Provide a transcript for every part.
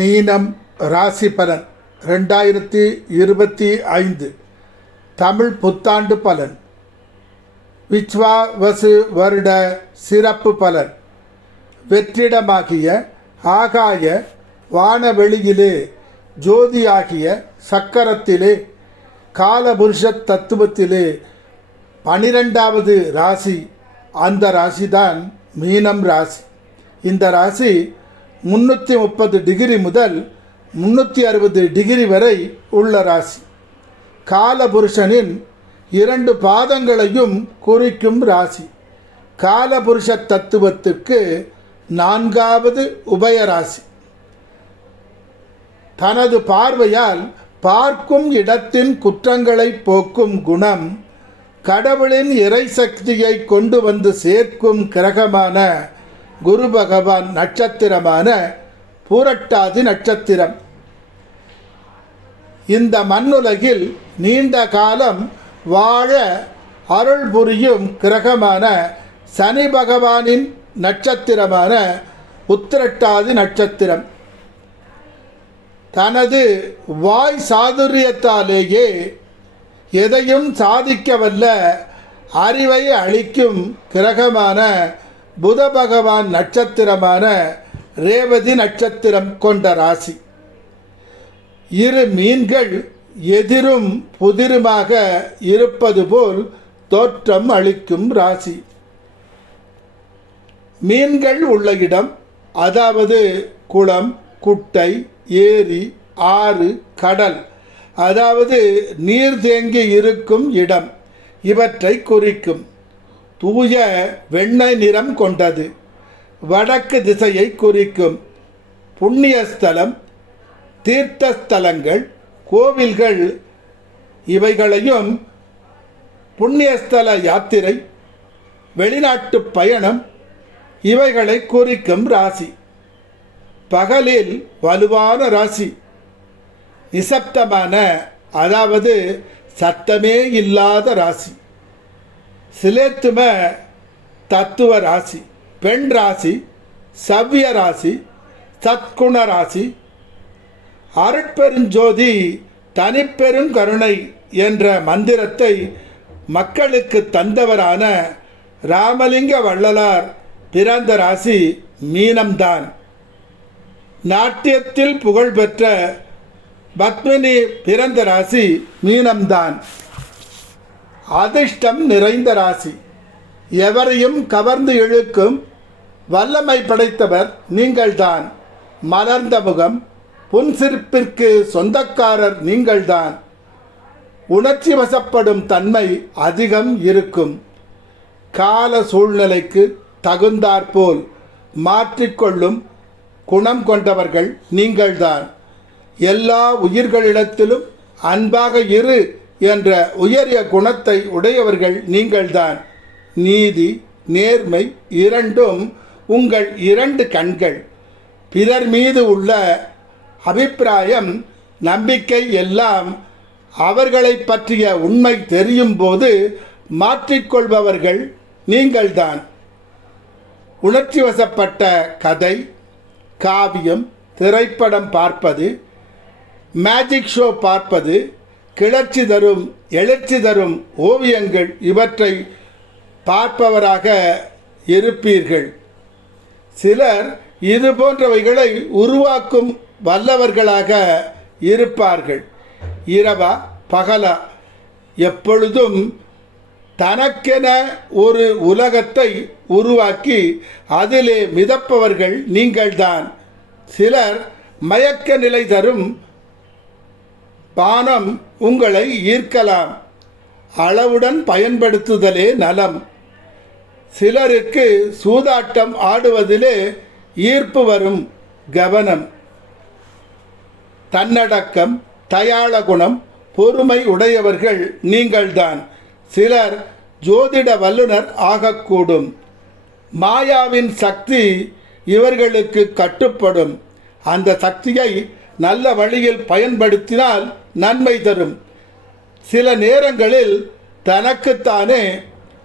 மீனம் ராசி பலன் ரெண்டாயிரத்தி இருபத்தி ஐந்து. தமிழ் புத்தாண்டு பலன். விச்வாவசு வருட சிறப்பு பலன். வெற்றிடமாகிய ஆகாய வானவெளியிலே ஜோதியாகிய சக்கரத்திலே காலபுருஷ தத்துவத்திலே பனிரெண்டாவது ராசி. அந்த ராசிதான் மீனம் ராசி. இந்த ராசி முன்னூற்றி முப்பது டிகிரி முதல் முன்னூற்றி அறுபது டிகிரி வரை உள்ள ராசி. காலபுருஷனின் இரண்டு பாதங்களையும் குறிக்கும் ராசி. காலபுருஷ தத்துவத்துக்கு நான்காவது உபயராசி தனது பார்வையால் பார்க்கும் இடத்தின் குற்றங்களை போக்கும் குணம் கடவுளின் இறை சக்தியை கொண்டு வந்து சேர்க்கும் கிரகமான குரு பகவான் நட்சத்திரமான பூரட்டாதி நட்சத்திரம். இந்த மண்ணுலகில் நீண்ட காலம் வாழ அருள் புரியும் கிரகமான சனி பகவானின் நட்சத்திரமான உத்திரட்டாதி நட்சத்திரம். தனது வாய் சாதுரியத்தாலேயே எதையும் சாதிக்க வல்ல அறிவை அளிக்கும் கிரகமான புத பகவான் நட்சத்திரமான ரேவதி நட்சத்திரம் கொண்ட ராசி. இரு மீன்கள் எதிரும் புதிருமாக இருப்பது போல் தோற்றம் அளிக்கும் ராசி. மீன்கள் உள்ள இடம் அதாவது குளம் குட்டை ஏரி ஆறு கடல் அதாவது நீர் தேங்கி இருக்கும் இடம் இவற்றை குறிக்கும். தூய வெண்ணெய் நிறம் கொண்டது. வடக்கு திசையை குறிக்கும் புண்ணியஸ்தலம் தீர்த்தஸ்தலங்கள் கோவில்கள் இவைகளையும் புண்ணியஸ்தல யாத்திரை வெளிநாட்டு பயணம் இவைகளை குறிக்கும் ராசி. பகலில் வலுவான ராசி. நிசப்தமான அதாவது சத்தமே இல்லாத ராசி. சிலேத்தும தத்துவ ராசி பெண் ராசி சவ்ய ராசி சத்குண ராசி. அருட்பெருஞ்சோதி தனிப்பெருங்கருணை என்ற மந்திரத்தை மக்களுக்கு தந்தவரான ராமலிங்க வள்ளலார் பிறந்த ராசி மீனம்தான். நாட்டியத்தில் புகழ்பெற்ற பத்மினி பிறந்த ராசி மீனம்தான். அதிர்ஷ்டம் நிறைந்த ராசி. எவரையும் கவர்ந்து இழுக்கும் வல்லமை படைத்தவர் நீங்கள்தான். மலர்ந்த முகம் புன்சிரிப்பிற்கு சொந்தக்காரர் நீங்கள்தான். உணர்ச்சி வசப்படும் தன்மை அதிகம் இருக்கும். கால சூழ்நிலைக்கு தகுந்தாற்போல் மாற்றிக்கொள்ளும் குணம் கொண்டவர்கள் நீங்கள்தான். எல்லா உயிர்களிடத்திலும் அன்பாக இரு என்ற உயரிய குணத்தை உடையவர்கள் நீங்கள்தான். நீதி நேர்மை இரண்டும் உங்கள் இரண்டு கண்கள். பிறர் மீது உள்ள அபிப்பிராயம் நம்பிக்கை எல்லாம் அவர்களை பற்றிய உண்மை தெரியும் போது மாற்றிக்கொள்பவர்கள் நீங்கள்தான். உணர்ச்சி வசப்பட்ட கதை காவியம் திரைப்படம் பார்ப்பது மேஜிக் ஷோ பார்ப்பது கிளர்ச்சி தரும் எழுச்சி தரும் ஓவியங்கள் இவற்றை பார்ப்பவராக இருப்பீர்கள். சிலர் இது போன்றவைகளை உருவாக்கும் வல்லவர்களாக இருப்பார்கள். இரவா பகலா எப்பொழுதும் தனக்கென ஒரு உலகத்தை உருவாக்கி அதிலே மிதப்பவர்கள் நீங்கள்தான். சிலர் மயக்க நிலை தரும் பானம் உங்களை ஈர்க்கலாம். அளவுடன் பயன்படுத்துதலே நலம். சிலருக்கு சூதாட்டம் ஆடுவதிலே ஈர்ப்பு வரும் கவனம். தன்னடக்கம் தயாள குணம் பொறுமை உடையவர்கள் நீங்கள்தான். சிலர் ஜோதிட வல்லுனர் ஆகக்கூடும். மாயாவின் சக்தி இவர்களுக்கு கட்டுப்படும். அந்த சக்தியை நல்ல வழியில் பயன்படுத்தினால் நன்மை தரும். சில நேரங்களில் தனக்குத்தானே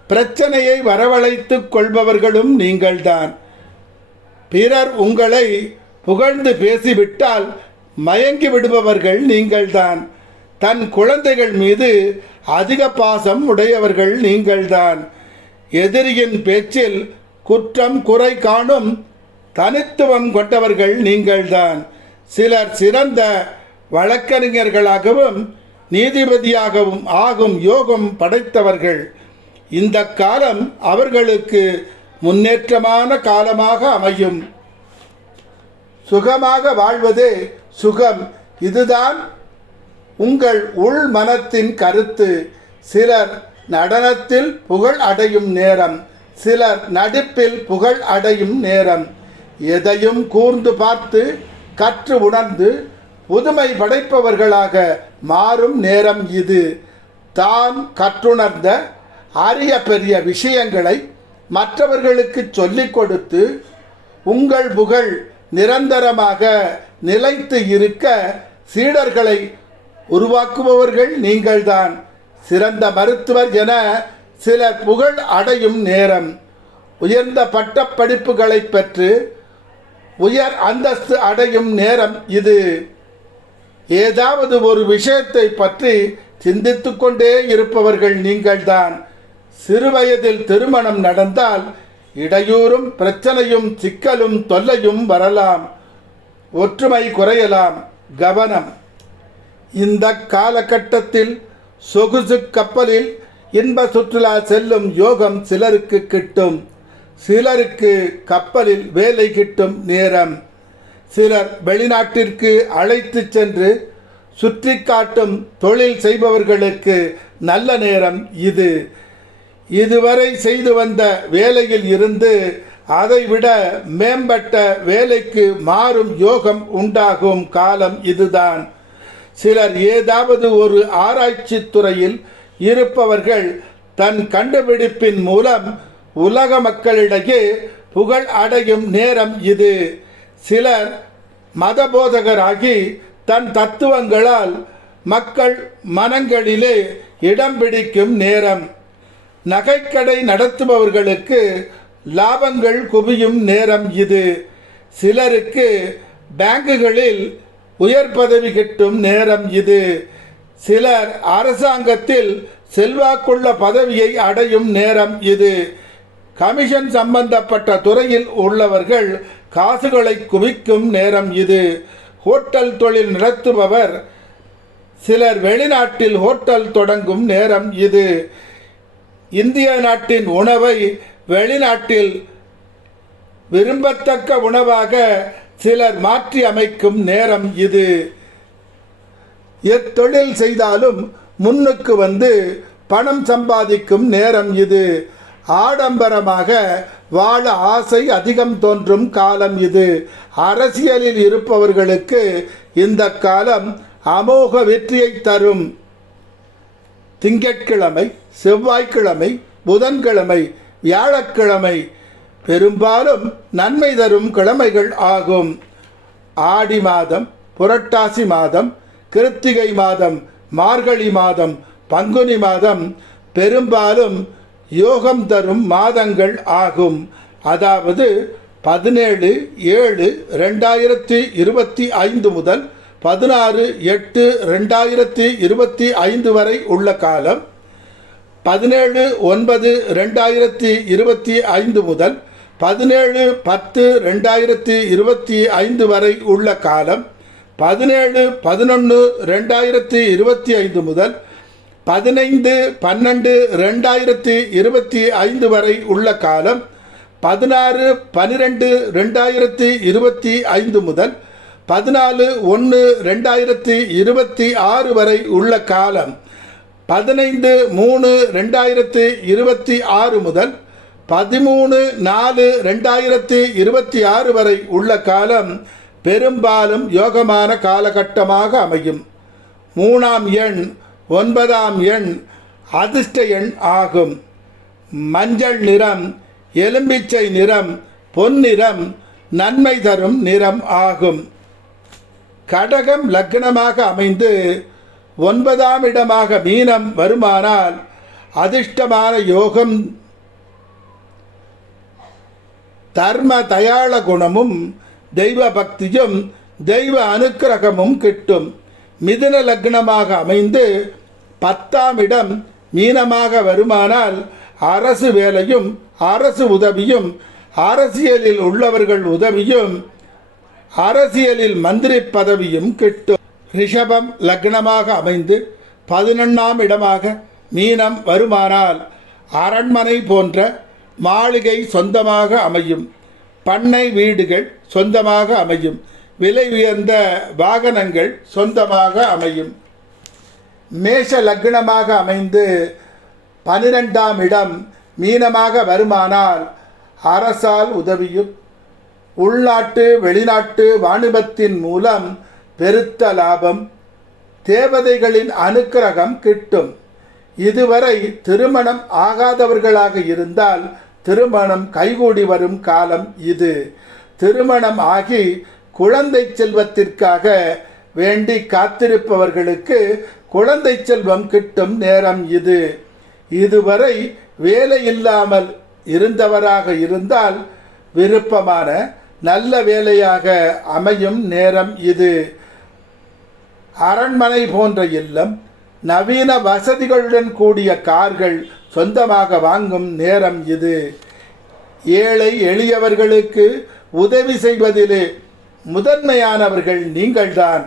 பிரச்சனையை வரவழைத்து கொள்பவர்களும் நீங்கள்தான். பிறர் உங்களை புகழ்ந்து பேசிவிட்டால் மயங்கி விடுபவர்கள் நீங்கள்தான். தன் குழந்தைகள் மீது அதிக பாசம் உடையவர்கள் நீங்கள்தான். எதிரியின் பேச்சில் குற்றம் குறை காணும் தனித்துவம் கொண்டவர்கள் நீங்கள்தான். சிலர் சிறந்த வழக்கறிஞர்களாகவும் நீதிபதியாகவும் ஆகும் யோகம் படைத்தவர்கள். இந்த காலம் அவர்களுக்கு முன்னேற்றமான காலமாக அமையும். சுகமாக வாழ்வதே சுகம். இதுதான் உங்கள் உள் மனத்தின் கருத்து. சிலர் நடனத்தில் புகழ் அடையும் நேரம். சிலர் நடிப்பில் புகழ் அடையும் நேரம். எதையும் கூர்ந்து பார்த்து கற்று உணர்ந்து புதுமை படைப்பவர்களாக மாறும் நேரம் இது. தான் கற்றுணர்ந்த அரிய பெரிய விஷயங்களை மற்றவர்களுக்கு சொல்லிக் கொடுத்து உங்கள் புகழ் நிரந்தரமாக நிலைத்து இருக்க சீடர்களை உருவாக்குபவர்கள் நீங்கள்தான். சிறந்த மருத்துவர் என சில புகழ் அடையும் நேரம். உயர்ந்த பட்டப்படிப்புகளை பெற்று உயர் அந்தஸ்து அடையும் நேரம் இது. ஏதாவது ஒரு விஷயத்தை பற்றி சிந்தித்து கொண்டே இருப்பவர்கள் நீங்கள்தான். சிறுவயதில் திருமணம் நடந்தால் இடையூறும் பிரச்சனையும் சிக்கலும் தொல்லையும் வரலாம். ஒற்றுமை குறையலாம். கவனம். இந்த காலகட்டத்தில் சொகுசு கப்பலில் இன்ப சுற்றுலா செல்லும் யோகம் சிலருக்கு கிட்டும். சிலருக்கு கப்பலில் வேலை கிட்டும் நேரம். சிலர் வெளிநாட்டிற்கு அழைத்து சென்று சுற்றி காட்டும் தொழில் செய்பவர்களுக்கு நல்ல நேரம் இது. இதுவரை செய்து வந்த வேலையில் இருந்து அதைவிட மேம்பட்ட வேலைக்கு மாறும் யோகம் உண்டாகும் காலம் இதுதான். சிலர் ஏதாவது ஒரு ஆராய்ச்சி துறையில் இருப்பவர்கள் தன் கண்டுபிடிப்பின் மூலம் உலக மக்களிடையே புகழ் அடையும் நேரம் இது. சிலர் மதபோதகராகி தன் தத்துவங்களால் மக்கள் மனங்களிலே இடம் பிடிக்கும் நேரம். நகைக்கடை நடத்துபவர்களுக்கு லாபங்கள் குவியும் நேரம் இது. சிலருக்கு பேங்குகளில் உயர் பதவி கிட்டும் நேரம் இது. சிலர் அரசாங்கத்தில் செல்வாக்குள்ள பதவியை அடையும் நேரம் இது. கமிஷன் சம்பந்தப்பட்ட துறையில் உள்ளவர்கள் காசுகளை குவிக்கும் நேரம் இது. ஹோட்டல் தொழில் நடத்துபவர் சிலர் வெளிநாட்டில் ஹோட்டல் தொடங்கும் நேரம் இது. இந்திய நாட்டின் உணவை வெளிநாட்டில் விரும்பத்தக்க உணவாக சிலர் மாற்றி அமைக்கும் நேரம் இது. எத்தொழில் செய்தாலும் முன்னுக்கு வந்து பணம் சம்பாதிக்கும் நேரம் இது. ஆடம்பரமாக வாழ ஆசை அதிகம் தோன்றும் காலம் இது. அரசியலில் இருப்பவர்களுக்கு இந்த காலம் அமோக வெற்றியை தரும். திங்கட்கிழமை செவ்வாய்க்கிழமை புதன்கிழமை வியாழக்கிழமை பெரும்பாலும் நன்மை தரும் கிழமைகள் ஆகும். ஆடி மாதம் புரட்டாசி மாதம் கிருத்திகை மாதம் மார்கழி மாதம் பங்குனி மாதம் பெரும்பாலும் யோகம் தரும் மாதங்கள் ஆகும். அதாவது பதினேழு ஏழு ரெண்டாயிரத்தி இருபத்தி ஐந்து முதல் பதினாறு எட்டு ரெண்டாயிரத்தி இருபத்தி ஐந்து வரை உள்ள காலம் பதினேழு ஒன்பது ரெண்டாயிரத்தி இருபத்தி ஐந்து முதல் பதினேழு பத்து ரெண்டாயிரத்தி இருபத்தி ஐந்து வரை உள்ள காலம் பதினேழு பதினொன்று ரெண்டாயிரத்தி இருபத்தி ஐந்து முதல் பதினைந்து பன்னெண்டு ரெண்டாயிரத்தி இருபத்தி ஐந்து வரை உள்ள காலம் பதினாறு பனிரெண்டு ரெண்டாயிரத்தி இருபத்தி ஐந்து முதல் பதினாலு ஒன்று ரெண்டாயிரத்தி இருபத்தி ஆறு வரை உள்ள காலம் பதினைந்து மூணு ரெண்டாயிரத்தி இருபத்தி ஆறு முதல் பதிமூணு நாலு ரெண்டாயிரத்தி இருபத்தி ஆறு வரை உள்ள காலம் பெரும்பாலும் யோகமான காலகட்டமாக அமையும். மூணாம் எண் ஒன்பதாம் எண் அதிர்ஷ்ட எண் ஆகும். மஞ்சள் நிறம் எலும்பிச்சை நிறம் பொன்னிறம் நன்மை தரும் நிறம் ஆகும். கடகம் லக்னமாக அமைந்து ஒன்பதாம் இடமாக மீனம் வருமானால் அதிர்ஷ்டமான யோகம் தர்ம தயாள குணமும் தெய்வ பக்தியும் தெய்வ அனுக்கிரகமும் கிட்டும். மிதுன லக்னமாக அமைந்து பத்தாம் இடம் மீனமாக வருமானால் அரசு வேலையும் அரசு உதவியும் அரசியலில் உள்ளவர்கள் உதவியும் அரசியலில் மந்திரி பதவியும் கிட்டும். ரிஷபம் லக்னமாக அமைந்து பதினொன்றாம் இடமாக மீனம் வருமானால் அரண்மனை போன்ற மாளிகை சொந்தமாக அமையும். பண்ணை வீடுகள் சொந்தமாக அமையும். விலை உயர்ந்த வாகனங்கள் சொந்தமாக அமையும். மேஷ லக்னமாக அமைந்து பனிரெண்டாம் இடம் மீனமாக வருமானால் அரசால் உதவியும். உள்நாட்டு வெளிநாட்டு வாணிபத்தின் மூலம் பெருத்த லாபம். தேவதைகளின் அனுக்கிரகம் கிட்டும். இதுவரை திருமணம் ஆகாதவர்களாக இருந்தால் திருமணம் கைகூடி வரும் காலம் இது. திருமணம் ஆகி குழந்தை செல்வத்திற்காக வேண்டி காத்திருப்பவர்களுக்கு குழந்தை செல்வம் கிட்டும் நேரம் இது. இதுவரை வேலை இல்லாமல் இருந்தவராக இருந்தால் விருப்பமான நல்ல வேலையாக அமையும் நேரம் இது. அரண்மனை போன்ற இல்லம் நவீன வசதிகளுடன் கூடிய கார்கள் சொந்தமாக வாங்கும் நேரம் இது. ஏழை எளியவர்களுக்கு உதவி செய்வதிலே முதன்மையானவர்கள் நீங்கள்தான்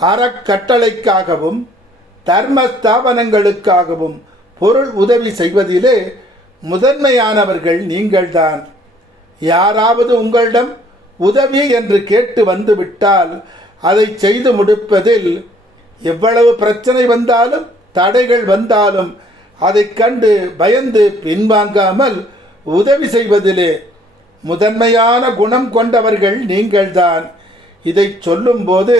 அறக்கட்டளைக்காகவும் தர்ம ஸ்தாபனங்களுக்காகவும் பொருள் உதவி செய்வதிலே முதன்மையானவர்கள் நீங்கள்தான். யாராவது உங்களிடம் உதவி என்று கேட்டு வந்துவிட்டால் அதை செய்து முடிப்பதில் எவ்வளவு பிரச்சனை வந்தாலும் தடைகள் வந்தாலும் அதைக் கண்டு பயந்து பின்வாங்காமல் உதவி செய்வதிலே முதன்மையான குணம் கொண்டவர்கள் நீங்கள்தான். இதை சொல்லும்போது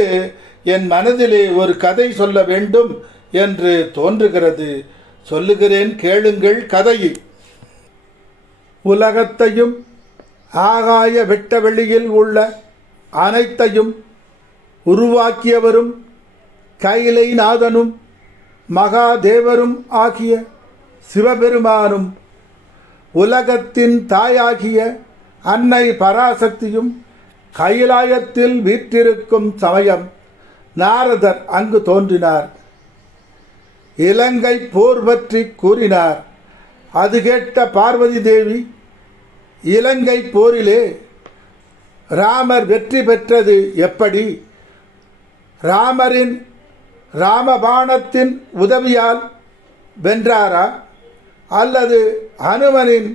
என் மனதிலே ஒரு கதை சொல்ல வேண்டும் என்று தோன்றுகிறது. சொல்லுகிறேன் கேளுங்கள் கதையை உலகத்தையும் ஆகாய வெட்ட வெளியில் உள்ள அனைத்தையும் உருவாக்கியவரும் கைலைநாதனும் மகாதேவரும் ஆகிய சிவபெருமானும் உலகத்தின் தாயாகிய அன்னை பராசக்தியும் கைலாயத்தில் வீற்றிருக்கும் சமயம் நாரதர் அங்கு தோன்றினார். இலங்கை போர் பற்றி கூறினார். அது கேட்ட பார்வதி தேவி இலங்கை போரிலே ராமர் வெற்றி பெற்றது எப்படி? ராமரின் ராமபாணத்தின் உதவியால் வென்றாரா? அல்லது ஹனுமனின்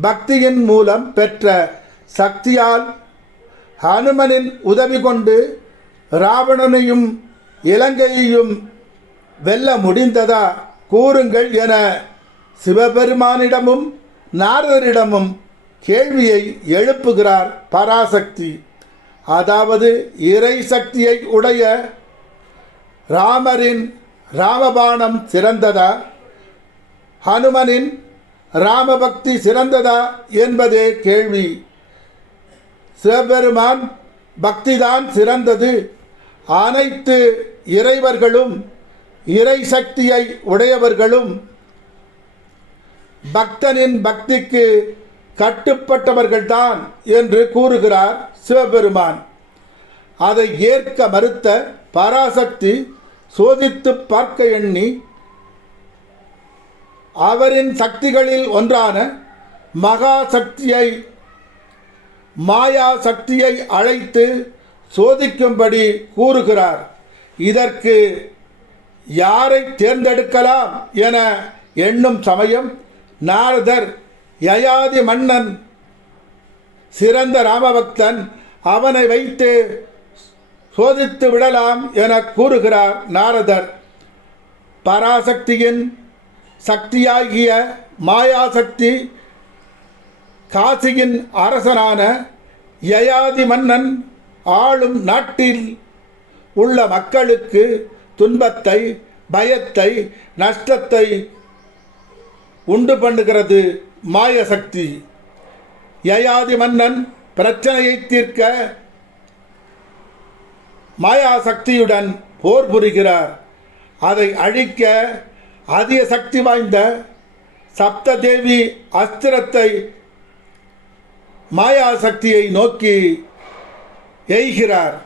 பக்தியின் மூலம் பெற்ற சக்தியால் ஹனுமனின் உதவி கொண்டு ராவணனையும் இலங்கையையும் வெல்ல முடிந்ததா கூறுங்கள் என சிவபெருமானிடமும் நாரதரிடமும் கேள்வியை எழுப்புகிறார் பராசக்தி. அதாவது இறை சக்தியை உடைய ராமரின் ராமபாணம் சிறந்ததா? ஹனுமனின் ராமபக்தி சிறந்ததா என்பதே கேள்வி. சிவபெருமான் பக்திதான் சிறந்தது. அனைத்து இறைவர்களும் இறை சக்தியை உடையவர்களும் பக்தனின் பக்திக்கு கட்டுப்பட்டவர்கள்தான் என்று கூறுகிறார் சிவபெருமான். அதை ஏற்க மறுத்த பராசக்தி சோதித்து பார்க்க எண்ணி அவரின் சக்திகளில் ஒன்றான மகா சக்தியை மாயா சக்தியை அழைத்து சோதிக்கும்படி கூறுகிறார். இதற்கு யாரை தேர்ந்தெடுக்கலாம் என எண்ணும் சமயம் நாரதர் யயாதி மன்னன் சிறந்த ராமபக்தன் அவனை வைத்து சோதித்து விடலாம் என கூறுகிறார் நாரதர். பராசக்தியின் சக்தியாகிய மாயாசக்தி காசியின் அரசனான யயாதி மன்னன் ஆளும் நாட்டில் உள்ள மக்களுக்கு துன்பத்தை பயத்தை நஷ்டத்தை உண்டு பண்ணுகிறது மாயசக்தி. யயாதி மன்னன் பிரச்சனையை தீர்க்க மாயாசக்தியுடன் போர் புரிகிறார். அதை அழிக்க அதிக சக்தி வாய்ந்த சப்ததேவி அஸ்திரத்தை மாயாசக்தியை நோக்கி எய்கிறார்.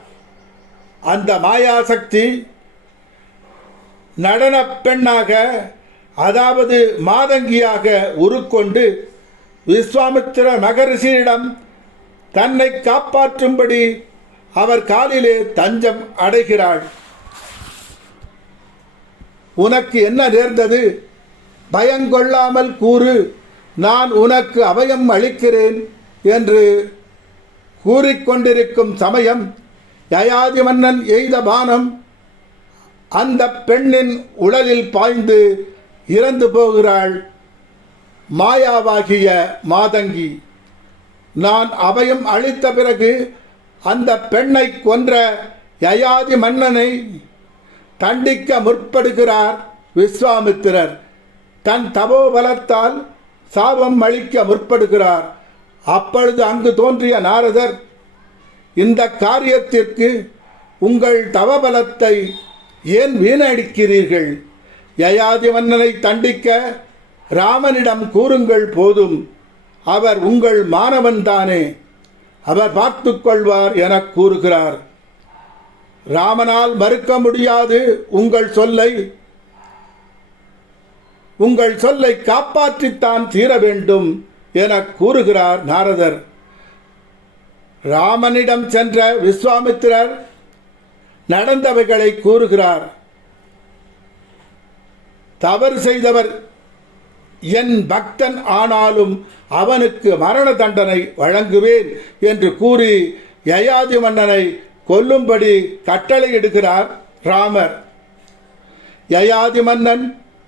அந்த மாயாசக்தி நடன பெண்ணாக அதாவது மாதங்கியாக உருக்கொண்டு விஸ்வாமித்திர மகரிஷியிடம் தன்னை காப்பாற்றும்படி அவர் காலிலே தஞ்சம் அடைகிறாள். உனக்கு என்ன நேர்ந்தது? பயங்கொள்ளாமல் கூறு நான் உனக்கு அபயம் அளிக்கிறேன் என்று கூறிக்கொண்டிருக்கும் சமயம் யயாதி மன்னன் எய்த பானம் அந்த பெண்ணின் உடலில் பாய்ந்து இறந்து போகிறாள். மாயாவாகிய மாதங்கி நான் அபயம் அளித்த பிறகு அந்த பெண்ணை கொன்ற யயாதி மன்னனை தண்டிக்க முற்படுகிறார் விஸ்வாமித்திரர். தன் தபோபலத்தால் சாபம் அளிக்க முற்படுகிறார். அப்பொழுது அங்கு தோன்றிய நாரதர் இந்த காரியத்திற்கு உங்கள் தவபலத்தை ஏன் வீணடிக்கிறீர்கள்? யயாதி மன்னனை தண்டிக்க ராமனிடம் கூறுங்கள் போதும். அவர் உங்கள் மாணவன்தானே அவர் பார்த்து கொள்வார் என கூறுகிறார். ராமனால் மறுக்க முடியாது உங்கள் சொல்லை. உங்கள் சொல்லை காப்பாற்றித்தான் தீர வேண்டும் என கூறுகிறார் நாரதர். ராமனிடம் சென்ற விஸ்வாமித்திரர் நடந்தவைகளை கூறுகிறார். தவறு செய்தவர் என் பக்தன் ஆனாலும் அவனுக்கு மரண தண்டனை வழங்குவேன் என்று கூறி யயாதி மன்னனை கொல்லும்படி கட்டளையிடுகிறார் ராமர். யயாதி மன்னன்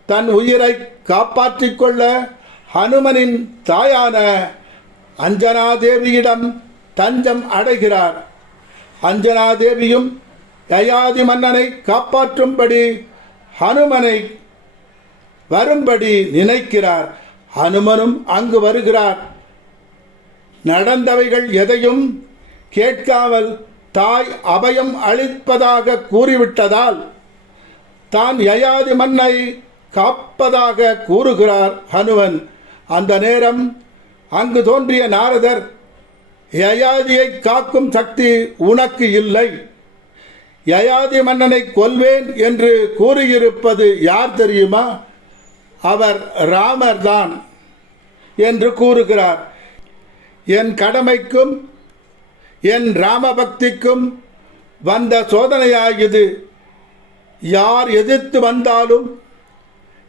தன் உயிரை காப்பாற்றிக் கொள்ள ஹனுமனின் தாயான அஞ்சனாதேவியிடம் தஞ்சம் அடைகிறார். அஞ்சனாதேவியும் யயாதி மன்னனை காப்பாற்றும்படி ஹனுமனை வரும்படி நினைக்கிறார். ஹனுமனும் அங்கு வருகிறார். நடந்தவைகள் எதையும் கேட்காமல் தாய் அபயம் அளிப்பதாக கூறிவிட்டதால் தான் யயாதி மன்னை காப்பதாக கூறுகிறார் ஹனுமன். அந்த நேரம் அங்கு தோன்றிய நாரதர் யயாதியை காக்கும் சக்தி உனக்கு இல்லை. யயாதி மன்னனை கொல்வேன் என்று கூறியிருப்பது யார் தெரியுமா? அவர் ராமர்தான் என்று கூறுகிறார். என் கடமைக்கும் என் ராமபக்திக்கும் வந்த சோதனையாகியது. யார் எதிர்த்து வந்தாலும்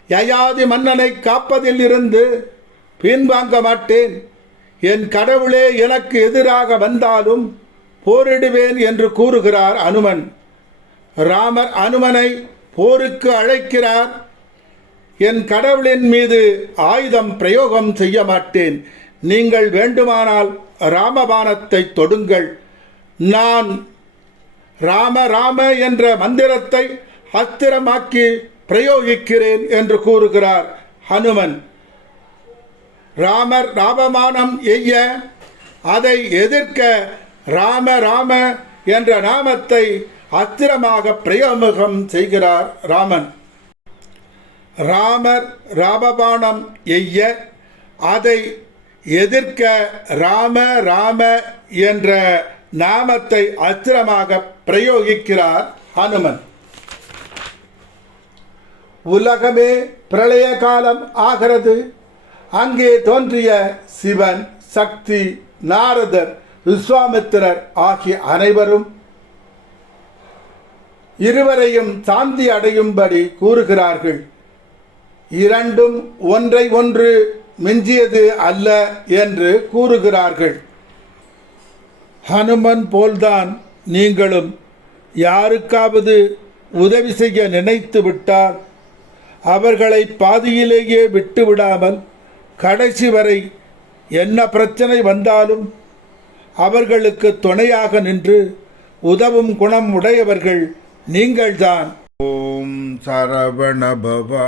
யயாதி மன்னனை காப்பதில் இருந்து பின்வாங்க மாட்டேன். என் கடவுளே எனக்கு எதிராக வந்தாலும் போரிடுவேன் என்று கூறுகிறார் அனுமன். ராமர் அனுமனை போருக்கு அழைக்கிறார். என் கடவுளின் மீது ஆயுதம் பிரயோகம் செய்ய மாட்டேன். நீங்கள் வேண்டுமானால் ராமபானத்தை தொடுங்கள். நான் ராம ராம என்ற மந்திரத்தை அஸ்திரமாக்கி பிரயோகிக்கிறேன் என்று கூறுகிறார் ஹனுமன். ராமர் ராமபானம் எய்ய அதை எதிர்க்க ராம ராம என்ற நாமத்தை அத்திரமாக பிரயோகம் செய்கிறார் ராமன். ராமர் ராமபானம் எய்ய அதை எதிர்க்க ராம ராம என்ற நாமத்தை அஸ்திரமாக பிரயோகிக்கிறார் ஹனுமன். உலகமே பிரளய காலம் ஆகிறது. அங்கே தோன்றிய சிவன் சக்தி நாரதர் விஸ்வாமித்திரர் ஆகிய அனைவரும் இருவரையும் சாந்தி அடையும்படி கூறுகிறார்கள். இரண்டும் ஒன்றை ஒன்று மிஞ்சியது அல்ல என்று கூறுகிறார்கள். ஹனுமன் போல்தான் நீங்களும் யாருக்காவது உதவி செய்ய நினைத்து விட்டால் அவர்களை பாதியிலேயே விட்டுவிடாமல் கடைசி வரை என்ன பிரச்சனை வந்தாலும் அவர்களுக்கு துணையாக நின்று உதவும் குணம் உடையவர்கள் நீங்கள்தான். ஓம் சரவணபவா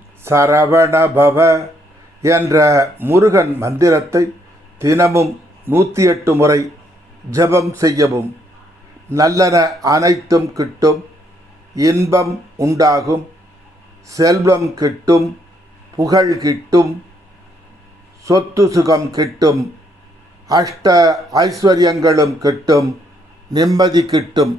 சரவணபவ என்ற முருகன் மந்திரத்தை தினமும் நூற்றி எட்டு முறை ஜெபம் செய்யவும் நல்லன அனைத்தும் கிட்டும் இன்பம் உண்டாகும் செல்வம் கிட்டும் புகழ் கிட்டும் சொத்து சுகம் கிட்டும் அஷ்ட ஐஸ்வர்யங்களும் கிட்டும் நிம்மதி கிட்டும்.